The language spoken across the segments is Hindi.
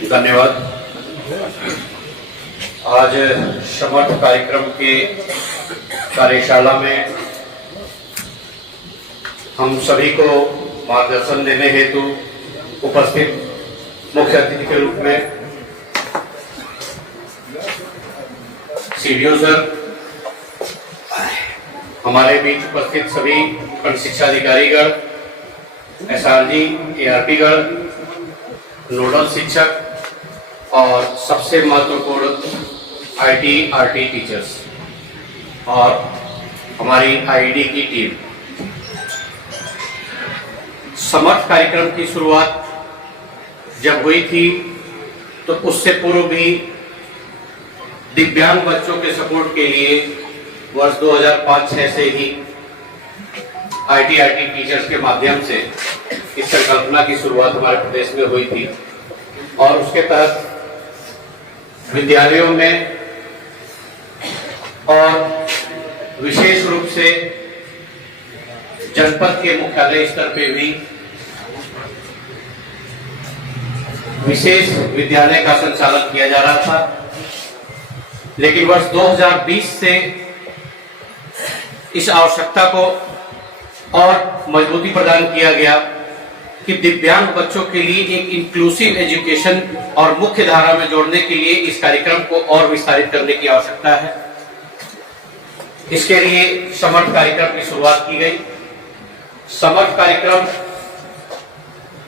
धन्यवाद। आज समर्थ कार्यक्रम के कार्यशाला में हम सभी को मार्गदर्शन देने हेतु उपस्थित मुख्य अतिथि के रूप में सीडीओ सर, हमारे बीच उपस्थित सभी खंड शिक्षा अधिकारीगण, एसआरजी, एआरपी गण, नोडल शिक्षक और सबसे महत्वपूर्ण आईटी आरटी टीचर्स और हमारी आईडी की टीम। समर्थ कार्यक्रम की शुरुआत जब हुई थी तो उससे पूर्व भी दिव्यांग बच्चों के सपोर्ट के लिए वर्ष 2005-06 से ही आईटी आरटी टीचर्स के माध्यम से इस संकल्पना की शुरुआत हमारे प्रदेश में हुई थी और उसके तहत विद्यालयों में और विशेष रूप से जनपद के मुख्यालय स्तर पे भी विशेष विद्यालय का संचालन किया जा रहा था। लेकिन वर्ष 2020 से इस आवश्यकता को और मजबूती प्रदान किया गया कि दिव्यांग बच्चों के लिए एक इंक्लूसिव एजुकेशन और मुख्य धारा में जोड़ने के लिए इस कार्यक्रम को और विस्तारित करने की आवश्यकता है। इसके लिए समर्थ कार्यक्रम की शुरुआत की गई। समर्थ कार्यक्रम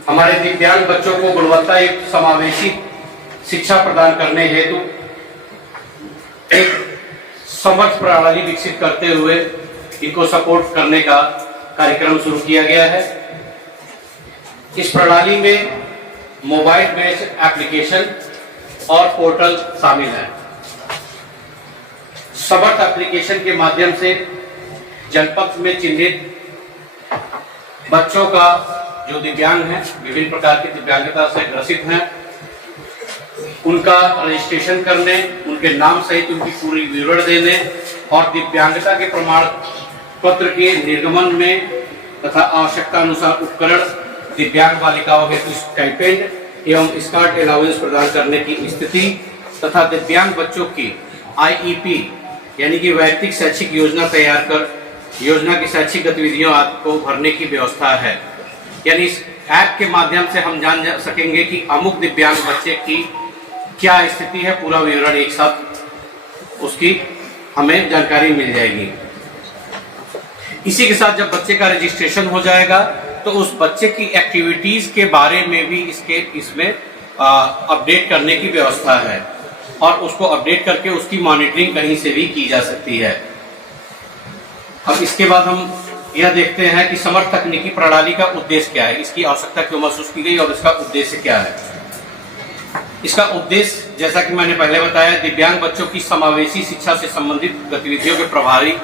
हमारे दिव्यांग बच्चों को गुणवत्तायुक्त समावेशी शिक्षा प्रदान करने हेतु एक समर्थ प्रणाली विकसित करते हुए इनको सपोर्ट करने का कार्यक्रम शुरू किया गया है। इस प्रणाली में मोबाइल बेस्ड एप्लीकेशन और पोर्टल शामिल है। समर्थ एप्लीकेशन के माध्यम से जनपद में चिन्हित बच्चों का जो दिव्यांग हैं, विभिन्न प्रकार की दिव्यांगता से ग्रसित हैं, उनका रजिस्ट्रेशन करने, उनके नाम सहित उनकी पूरी विवरण देने और दिव्यांगता के प्रमाण पत्र के निर्गमन में तथा आवश्यकता अनुसार उपकरण, दिव्यांग बालिकाओं हेतु स्टाइपेंड एवं स्कॉट अलाउंस प्रदान करने की स्थिति तथा दिव्यांग बच्चों की आईईपी यानी कि वैयक्तिक शैक्षिक योजना तैयार कर योजना की शैक्षिक गतिविधियों आदि को भरने की व्यवस्था है। यानी इस ऐप के माध्यम से हम जान सकेंगे कि अमुक दिव्यांग बच्चे की क्या स्थिति है, पूरा विवरण एक साथ उसकी हमें जानकारी मिल जाएगी। इसी के साथ जब बच्चे का रजिस्ट्रेशन हो जाएगा तो उस बच्चे की एक्टिविटीज के बारे में भी इसमें अपडेट करने की व्यवस्था है और उसको अपडेट करके उसकी मॉनिटरिंग कहीं से भी की जा सकती है। अब इसके बाद हम यह देखते हैं कि समर्थ तकनीकी प्रणाली का उद्देश्य क्या है, इसकी आवश्यकता क्यों महसूस की गई और इसका उद्देश्य क्या है। इसका उद्देश्य, जैसा कि मैंने पहले बताया, दिव्यांग बच्चों की समावेशी शिक्षा से संबंधित गतिविधियों के प्रभावी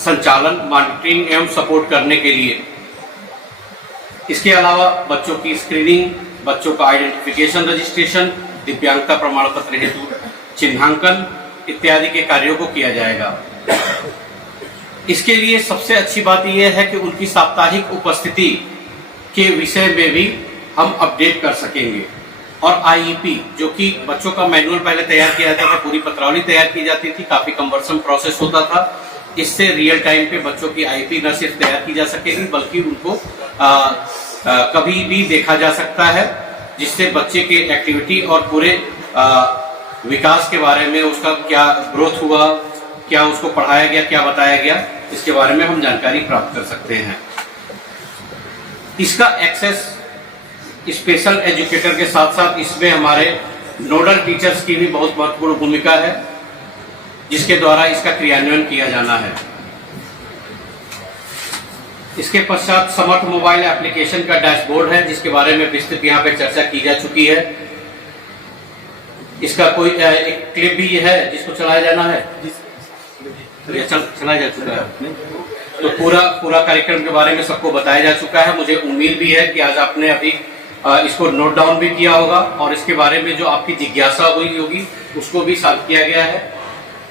संचालन, मॉनिटरिंग एवं सपोर्ट करने के लिए। इसके अलावा बच्चों की स्क्रीनिंग, बच्चों का आइडेंटिफिकेशन, रजिस्ट्रेशन, दिव्यांगता प्रमाण पत्र हेतु चिन्हांकन इत्यादि के कार्यों को किया जाएगा। इसके लिए सबसे अच्छी बात यह है कि उनकी साप्ताहिक उपस्थिति के विषय में भी हम अपडेट कर सकेंगे और आईईपी, जो कि बच्चों का मैनुअल पहले तैयार किया जाता था, पूरी पत्रावली तैयार की जाती थी, काफी कम्बरसम प्रोसेस होता था। इससे रियल टाइम पे बच्चों की आईईपी न सिर्फ तैयार की जा सकेगी बल्कि उनको कभी भी देखा जा सकता है, जिससे बच्चे के एक्टिविटी और पूरे विकास के बारे में, उसका क्या ग्रोथ हुआ, क्या उसको पढ़ाया गया, क्या बताया गया, इसके बारे में हम जानकारी प्राप्त कर सकते हैं। इसका एक्सेस स्पेशल एजुकेटर के साथ साथ इसमें हमारे नोडल टीचर्स की भी बहुत महत्वपूर्ण भूमिका है, जिसके द्वारा इसका क्रियान्वयन किया जाना है। इसके पश्चात समर्थ मोबाइल एप्लीकेशन का डैशबोर्ड है, जिसके बारे में विस्तृत यहाँ पे चर्चा की जा चुकी है। इसका कोई एक क्लिप भी है जिसको चलाया जाना है, चलाया जा चुका है, तो पूरा कार्यक्रम के बारे में सबको बताया जा चुका है। मुझे उम्मीद भी है कि आज आपने अभी इसको नोट डाउन भी किया होगा और इसके बारे में जो आपकी जिज्ञासा हुई होगी उसको भी शांत किया गया है।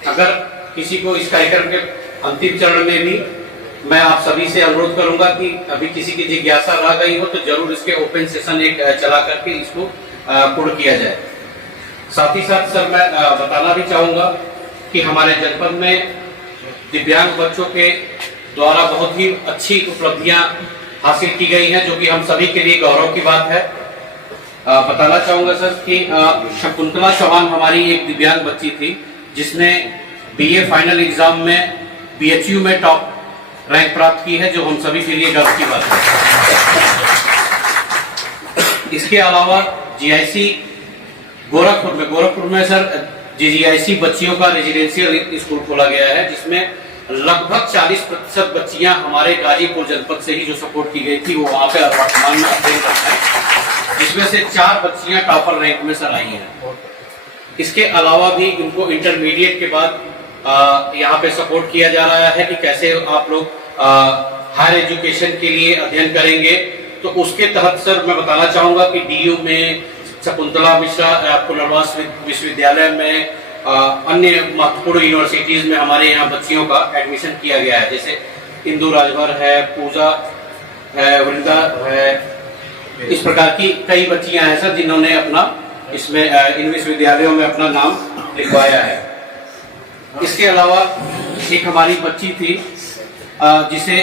अगर किसी को इस कार्यक्रम के अंतिम चरण में भी मैं आप सभी से अनुरोध करूंगा कि अभी किसी की जिज्ञासा रह गई हो तो जरूर इसके ओपन सेशन एक चला करके इसको पूर्ण किया जाए। साथ ही साथ सर मैं बताना भी चाहूंगा कि हमारे जनपद में दिव्यांग बच्चों के द्वारा बहुत ही अच्छी उपलब्धियां हासिल की गई हैं, जो कि हम सभी के लिए गौरव की बात है। बताना चाहूंगा सर कि शकुंतला चौहान हमारी एक दिव्यांग बच्ची थी, जिसने बीए फाइनल एग्जाम में बीएचयू में टॉप रैंक प्राप्त की है, जो हम सभी के लिए गर्व की बात है। इसके अलावा जीआईसी गोरखपुर में सर जीआईसी बच्चियों का रेजिडेंशियल स्कूल खोला गया है, जिसमें लगभग 40% बच्चियां हमारे गाजीपुर जनपद से ही जो सपोर्ट की गई थी वो वहां पे वर्तमान में अध्ययन करते हैं, जिसमें से 4 बच्चियां टॉपर रैंक में सर आई हैं। इसके अलावा भी इनको इंटरमीडिएट के बाद यहाँ पे सपोर्ट किया जा रहा है कि कैसे आप लोग हायर एजुकेशन के लिए अध्ययन करेंगे। तो उसके तहत सर मैं बताना चाहूंगा कि डीयू में, शकुंतला मिश्रा पुनर्वास विश्वविद्यालय में, अन्य महत्वपूर्ण यूनिवर्सिटीज में हमारे यहाँ बच्चियों का एडमिशन किया गया है, जैसे इंदु राजभर है, पूजा है, वृंदा है। इस प्रकार की कई बच्चियां हैं सर जिन्होंने अपना इसमें इन विश्वविद्यालयों में अपना नाम लिखवाया है। इसके अलावा एक हमारी बच्ची थी जिसे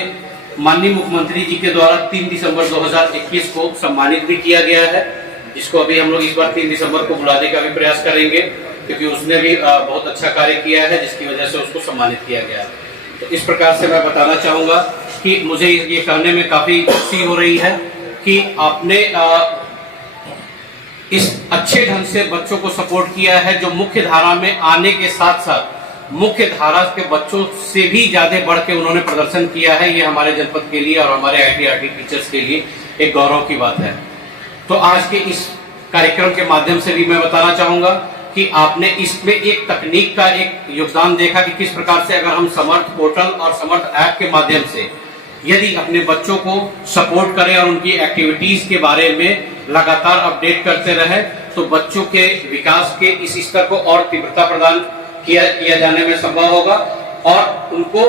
माननीय मुख्यमंत्री जी के द्वारा 3 दिसंबर 2021 को सम्मानित भी किया गया है, जिसको अभी हम लोग इस बार 3 दिसंबर को बुलाने का भी प्रयास करेंगे, क्योंकि उसने भी बहुत अच्छा कार्य किया है, जिसकी वजह से उसको सम्मानित किया गया है। तो इस प्रकार से मैं बताना चाहूंगा कि मुझे ये कहने में काफी खुशी हो रही है कि आपने इस अच्छे ढंग से बच्चों को सपोर्ट किया है, जो मुख्य धारा में आने के साथ साथ मुख्य धारा के बच्चों से भी ज्यादा बढ़ के उन्होंने प्रदर्शन किया है। ये हमारे जनपद के लिए और हमारे आईटीआरटी टीचर्स के लिए एक गौरव की बात है। तो आज के इस कार्यक्रम के माध्यम से भी मैं बताना चाहूंगा कि आपने इसमें एक तकनीक का एक योगदान देखा कि किस प्रकार से अगर हम समर्थ पोर्टल और समर्थ ऐप के माध्यम से यदि अपने बच्चों को सपोर्ट करें और उनकी एक्टिविटीज के बारे में लगातार अपडेट करते रहे, तो बच्चों के विकास के इस स्तर को और तीव्रता प्रदान किया जाने में संभव होगा और उनको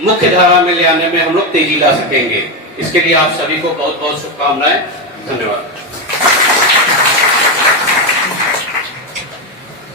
मुख्य धारा में ले आने में हम लोग तेजी ला सकेंगे। इसके लिए आप सभी को बहुत बहुत शुभकामनाएं। धन्यवाद।